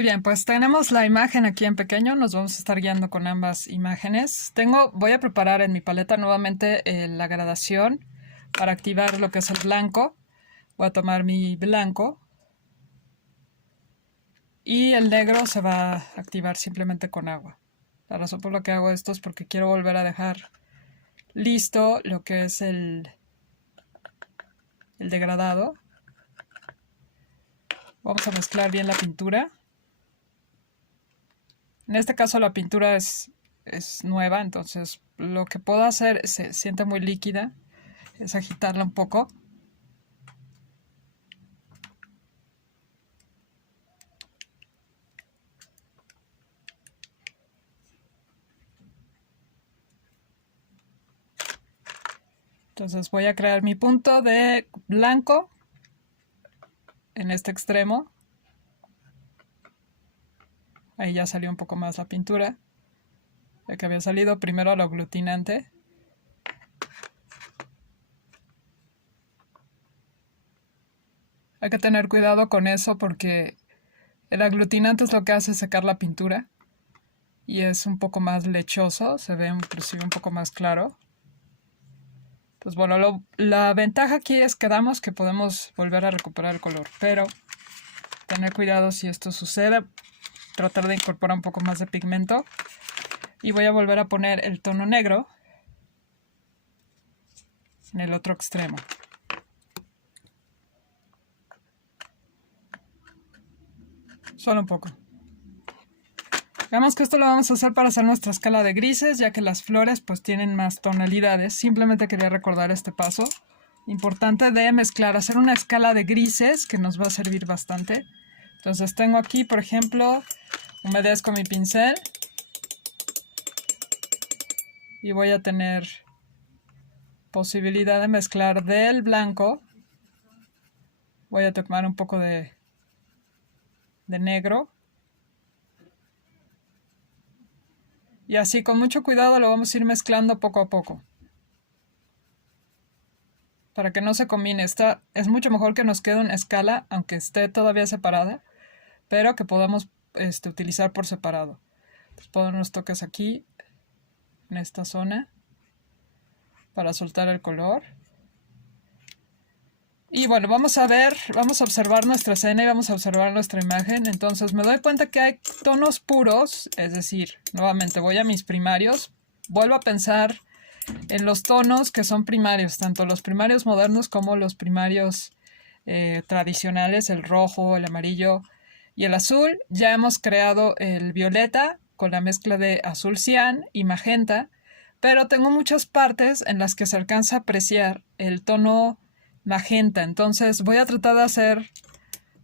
Bien, pues tenemos la imagen aquí en pequeño, nos vamos a estar guiando con ambas imágenes. Voy a preparar en mi paleta nuevamente la gradación para activar lo que es el blanco. Voy a tomar mi blanco y el negro se va a activar simplemente con agua. La razón por la que hago esto es porque quiero volver a dejar listo lo que es el degradado. Vamos a mezclar bien la pintura. En este caso la pintura es nueva, entonces lo que puedo hacer, se siente muy líquida, es agitarla un poco. Entonces voy a crear mi punto de blanco en este extremo. Ahí ya salió un poco más la pintura, ya que había salido primero lo aglutinante. Hay que tener cuidado con eso porque el aglutinante es lo que hace secar la pintura y es un poco más lechoso, se ve inclusive un poco más claro. Pues bueno, la ventaja aquí es que damos que podemos volver a recuperar el color, pero tener cuidado si esto sucede, tratar de incorporar un poco más de pigmento. Y voy a volver a poner el tono negro en el otro extremo. Solo un poco. Veamos que esto lo vamos a hacer para hacer nuestra escala de grises, ya que las flores pues tienen más tonalidades. Simplemente quería recordar este paso importante de mezclar, hacer una escala de grises que nos va a servir bastante. Entonces tengo aquí, por ejemplo, humedezco mi pincel y voy a tener posibilidad de mezclar del blanco. Voy a tomar un poco de negro. Y así con mucho cuidado lo vamos a ir mezclando poco a poco. Para que no se combine. Esta es mucho mejor que nos quede una escala, aunque esté todavía separada, pero que podamos utilizar por separado. Entonces pongo unos toques aquí, en esta zona, para soltar el color. Y bueno, vamos a observar nuestra escena y vamos a observar nuestra imagen. Entonces me doy cuenta que hay tonos puros, es decir, nuevamente voy a mis primarios, vuelvo a pensar en los tonos que son primarios, tanto los primarios modernos como los primarios tradicionales, el rojo, el amarillo y el azul. Ya hemos creado el violeta con la mezcla de azul cian y magenta, pero tengo muchas partes en las que se alcanza a apreciar el tono magenta. Entonces voy a tratar de hacer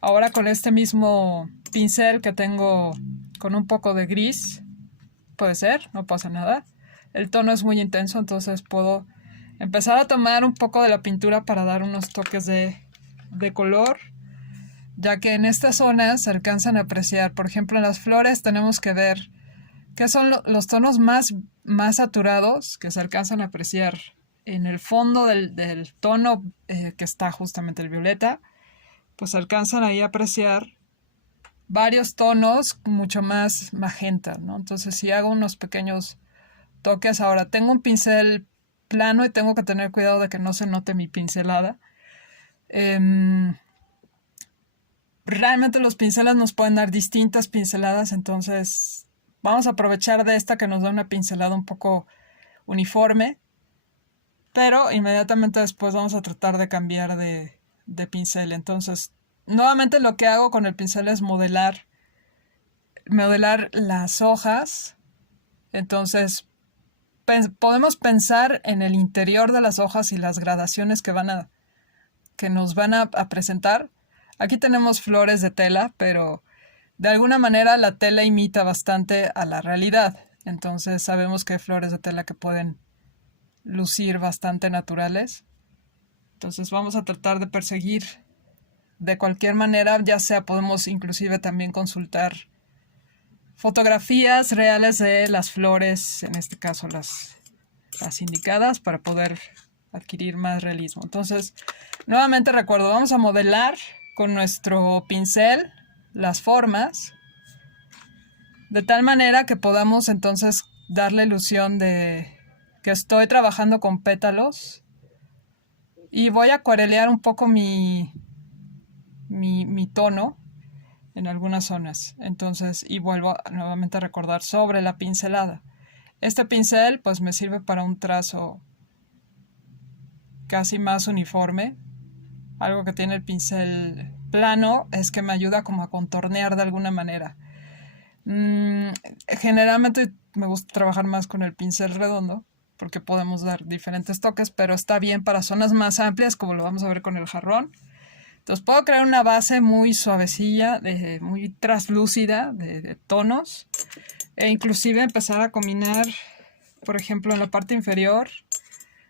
ahora con este mismo pincel que tengo con un poco de gris. Puede ser, no pasa nada. El tono es muy intenso, entonces puedo empezar a tomar un poco de la pintura para dar unos toques de color, ya que en esta zona se alcanzan a apreciar. Por ejemplo, en las flores tenemos que ver qué son los tonos más saturados que se alcanzan a apreciar en el fondo del tono que está justamente el violeta. Pues se alcanzan ahí a apreciar varios tonos mucho más magenta, ¿no? Entonces si hago unos pequeños toques, ahora tengo un pincel plano y tengo que tener cuidado de que no se note mi pincelada. Realmente los pinceles nos pueden dar distintas pinceladas, entonces vamos a aprovechar de esta que nos da una pincelada un poco uniforme, pero inmediatamente después vamos a tratar de cambiar de pincel. Entonces nuevamente lo que hago con el pincel es modelar las hojas. Entonces podemos pensar en el interior de las hojas y las gradaciones que nos van a presentar. Aquí tenemos flores de tela, pero de alguna manera la tela imita bastante a la realidad. Entonces sabemos que hay flores de tela que pueden lucir bastante naturales. Entonces vamos a tratar de perseguir de cualquier manera, ya sea podemos inclusive también consultar fotografías reales de las flores, en este caso las indicadas, para poder adquirir más realismo. Entonces, nuevamente recuerdo, vamos a modelar con nuestro pincel las formas. de tal manera que podamos entonces dar la ilusión de que estoy trabajando con pétalos. Y voy a acuarelear un poco mi tono en algunas zonas. Entonces, y vuelvo nuevamente a recordar sobre la pincelada. Este pincel pues me sirve para un trazo casi más uniforme. Algo que tiene el pincel plano es que me ayuda como a contornear de alguna manera. Generalmente me gusta trabajar más con el pincel redondo porque podemos dar diferentes toques, pero está bien para zonas más amplias, como lo vamos a ver con el jarrón. Entonces puedo crear una base muy suavecilla, muy translúcida de tonos, e inclusive empezar a combinar, por ejemplo, en la parte inferior.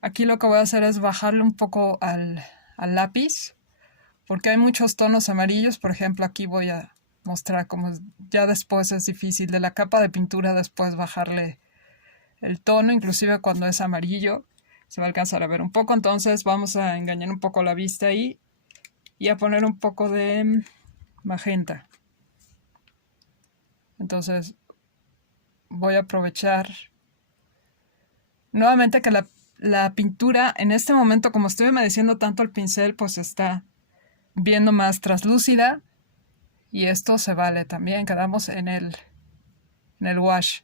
Aquí lo que voy a hacer es bajarle un poco al lápiz, porque hay muchos tonos amarillos. Por ejemplo, aquí voy a mostrar cómo ya después es difícil de la capa de pintura después bajarle el tono, inclusive cuando es amarillo se va a alcanzar a ver un poco. Entonces vamos a engañar un poco la vista ahí y a poner un poco de magenta. Entonces voy a aprovechar nuevamente que la pintura en este momento, como estoy humedeciendo tanto el pincel, pues está viendo más translúcida, y esto se vale también, quedamos en el wash.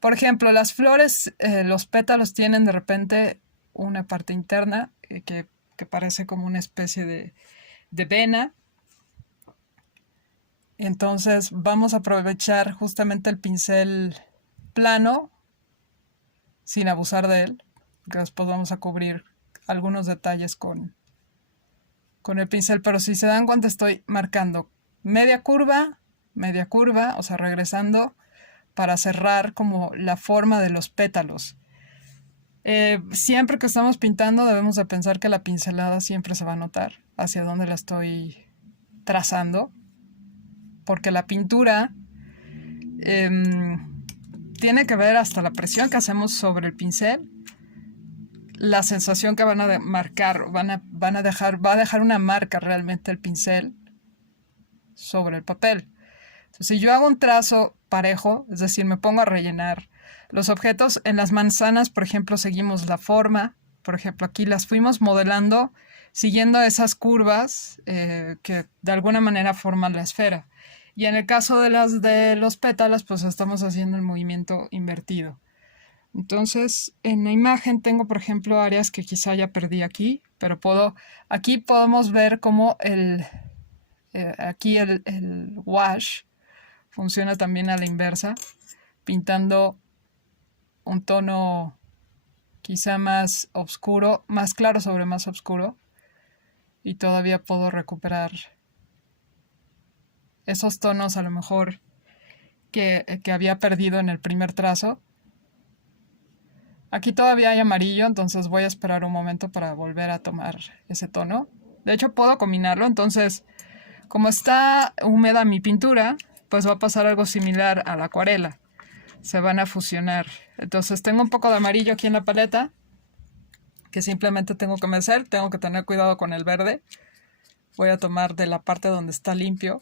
Por ejemplo, las flores, los pétalos tienen de repente una parte interna que parece como una especie de vena. Entonces vamos a aprovechar justamente el pincel plano sin abusar de él, porque después vamos a cubrir algunos detalles con el pincel. Pero si se dan cuenta, estoy marcando media curva, o sea, regresando para cerrar como la forma de los pétalos. Siempre que estamos pintando debemos de pensar que la pincelada siempre se va a notar hacia dónde la estoy trazando, porque la pintura tiene que ver hasta la presión que hacemos sobre el pincel, la sensación que van a marcar, va a dejar una marca realmente el pincel sobre el papel. Entonces, si yo hago un trazo parejo, es decir, me pongo a rellenar los objetos, en las manzanas, por ejemplo, seguimos la forma. Por ejemplo, aquí las fuimos modelando siguiendo esas curvas que de alguna manera forman la esfera. Y en el caso de los pétalos, pues estamos haciendo el movimiento invertido. Entonces, en la imagen tengo, por ejemplo, áreas que quizá ya perdí aquí, pero aquí podemos ver cómo aquí el wash funciona también a la inversa, pintando un tono quizá más oscuro, más claro sobre más oscuro, y todavía puedo recuperar esos tonos a lo mejor que había perdido en el primer trazo. Aquí todavía hay amarillo, entonces voy a esperar un momento para volver a tomar ese tono. De hecho, puedo combinarlo. Entonces, como está húmeda mi pintura, pues va a pasar algo similar a la acuarela. Se van a fusionar. Entonces tengo un poco de amarillo aquí en la paleta, que simplemente tengo que mecer. Tengo que tener cuidado con el verde. Voy a tomar de la parte donde está limpio,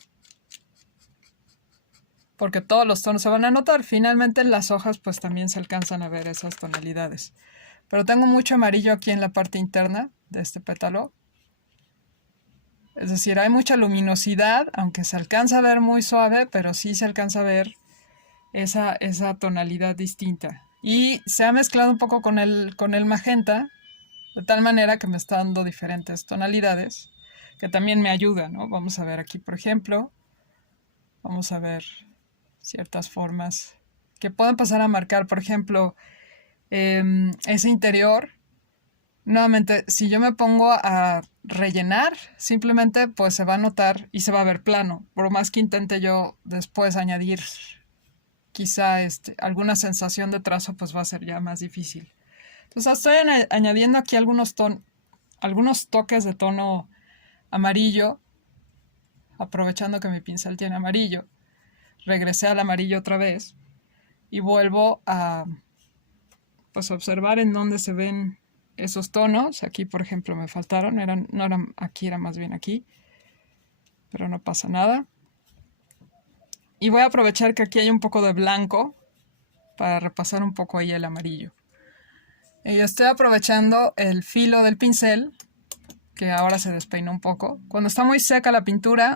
porque todos los tonos se van a notar. Finalmente en las hojas pues también se alcanzan a ver esas tonalidades. Pero tengo mucho amarillo aquí en la parte interna de este pétalo. Es decir, hay mucha luminosidad, aunque se alcanza a ver muy suave, pero sí se alcanza a ver esa tonalidad distinta. Y se ha mezclado un poco con el magenta, de tal manera que me está dando diferentes tonalidades, que también me ayudan, ¿no? Vamos a ver aquí, por ejemplo, vamos a ver ciertas formas que pueden pasar a marcar, por ejemplo, ese interior. Nuevamente, si yo me pongo a rellenar, simplemente pues se va a notar y se va a ver plano. Por más que intente yo después añadir quizá alguna sensación de trazo, pues va a ser ya más difícil. Entonces estoy añadiendo aquí algunos toques de tono amarillo, aprovechando que mi pincel tiene amarillo. Regresé al amarillo otra vez y vuelvo a pues observar en dónde se ven esos tonos. Aquí, por ejemplo, me faltaron, no eran aquí, era más bien aquí, pero no pasa nada. Y voy a aprovechar que aquí hay un poco de blanco para repasar un poco ahí el amarillo. Y estoy aprovechando el filo del pincel, que ahora se despeinó un poco. Cuando está muy seca la pintura,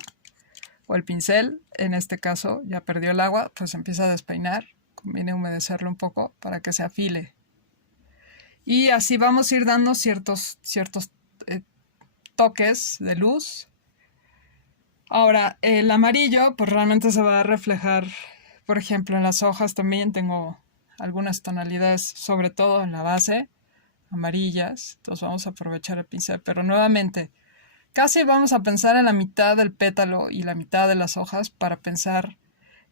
o el pincel, en este caso ya perdió el agua, pues empieza a despeinar. Conviene humedecerlo un poco para que se afile. Y así vamos a ir dando ciertos toques de luz. Ahora, el amarillo, pues realmente se va a reflejar, por ejemplo, en las hojas también tengo algunas tonalidades, sobre todo en la base, amarillas. Entonces vamos a aprovechar el pincel, pero nuevamente, casi vamos a pensar en la mitad del pétalo y la mitad de las hojas para pensar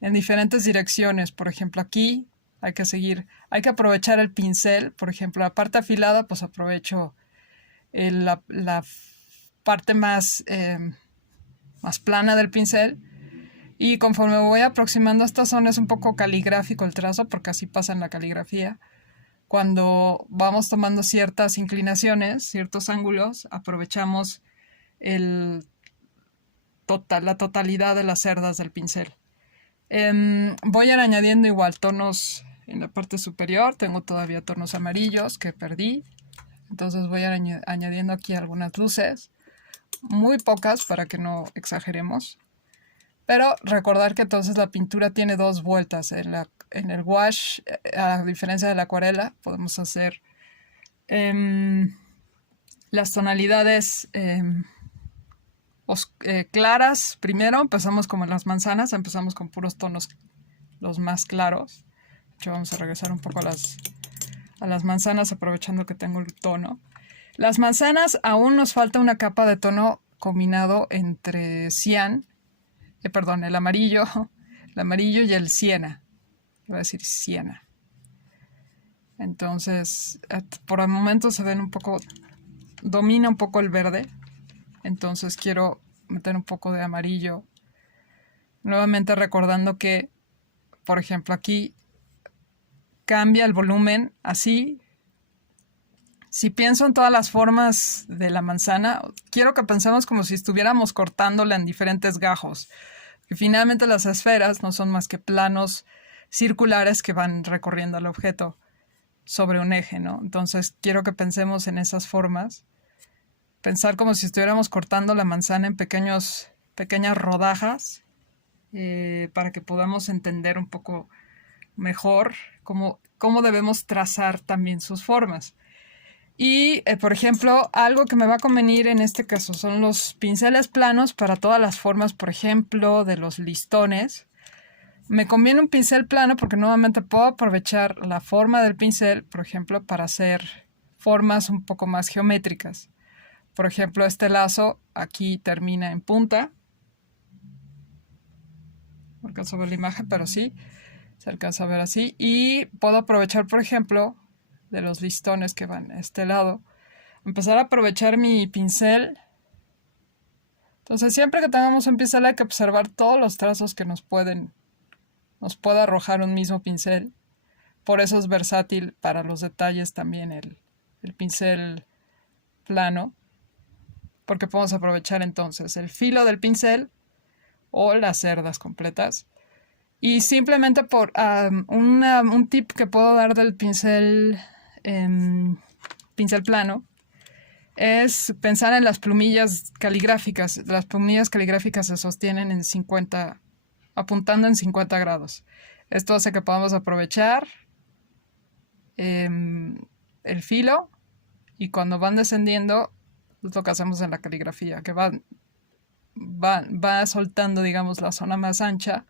en diferentes direcciones. Por ejemplo, aquí hay que aprovechar el pincel. Por ejemplo, la parte afilada, pues aprovecho la parte más plana del pincel. Y conforme voy aproximando a esta zona es un poco caligráfico el trazo, porque así pasa en la caligrafía. Cuando vamos tomando ciertas inclinaciones, ciertos ángulos, aprovechamos la totalidad de las cerdas del pincel. Voy a ir añadiendo igual tonos en la parte superior. Tengo todavía tonos amarillos que perdí. Entonces voy a ir añadiendo aquí algunas luces. Muy pocas para que no exageremos. Pero recordar que entonces la pintura tiene dos vueltas. En el wash, a diferencia de la acuarela, podemos hacer las tonalidades claras. Primero empezamos como en las manzanas, empezamos con puros tonos los más claros. De hecho, vamos a regresar un poco a las manzanas aprovechando que tengo el tono. Las manzanas aún nos falta una capa de tono combinado entre cian, el amarillo y el siena. Voy a decir siena. Entonces, por el momento se ven un poco, domina un poco el verde. Entonces quiero meter un poco de amarillo. Nuevamente recordando que, por ejemplo, aquí cambia el volumen así. Si pienso en todas las formas de la manzana, quiero que pensemos como si estuviéramos cortándola en diferentes gajos. Que finalmente las esferas no son más que planos circulares que van recorriendo el objeto sobre un eje, ¿no? Entonces quiero que pensemos en esas formas. Pensar como si estuviéramos cortando la manzana en pequeñas rodajas para que podamos entender un poco mejor cómo debemos trazar también sus formas. Y, por ejemplo, algo que me va a convenir en este caso son los pinceles planos para todas las formas, por ejemplo, de los listones. Me conviene un pincel plano porque nuevamente puedo aprovechar la forma del pincel, por ejemplo, para hacer formas un poco más geométricas. Por ejemplo, este lazo aquí termina en punta. No alcanzo a ver la imagen, pero sí, se alcanza a ver así. Y puedo aprovechar, por ejemplo, de los listones que van a este lado, empezar a aprovechar mi pincel. Entonces siempre que tengamos un pincel hay que observar todos los trazos que nos puede arrojar un mismo pincel. Por eso es versátil para los detalles también el pincel plano, porque podemos aprovechar entonces el filo del pincel o las cerdas completas. Y simplemente por un tip que puedo dar del pincel plano es pensar en las plumillas caligráficas. Las plumillas caligráficas se sostienen en 50, apuntando en 50 grados. Esto hace que podamos aprovechar el filo y cuando van descendiendo, es lo que hacemos en la caligrafía, que va soltando, digamos, la zona más ancha.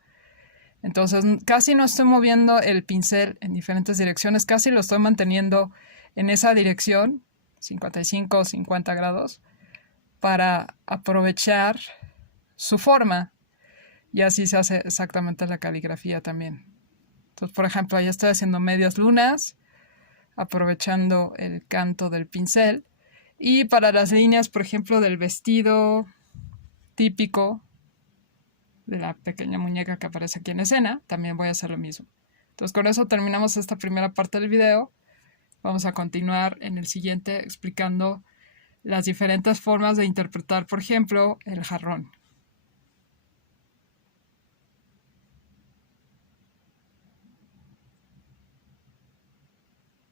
Entonces casi no estoy moviendo el pincel en diferentes direcciones, casi lo estoy manteniendo en esa dirección, 55 o 50 grados, para aprovechar su forma. Y así se hace exactamente la caligrafía también. Entonces, por ejemplo, ahí estoy haciendo medias lunas, aprovechando el canto del pincel. Y para las líneas, por ejemplo, del vestido típico de la pequeña muñeca que aparece aquí en escena, también voy a hacer lo mismo. Entonces con eso terminamos esta primera parte del video. Vamos a continuar en el siguiente explicando las diferentes formas de interpretar, por ejemplo, el jarrón.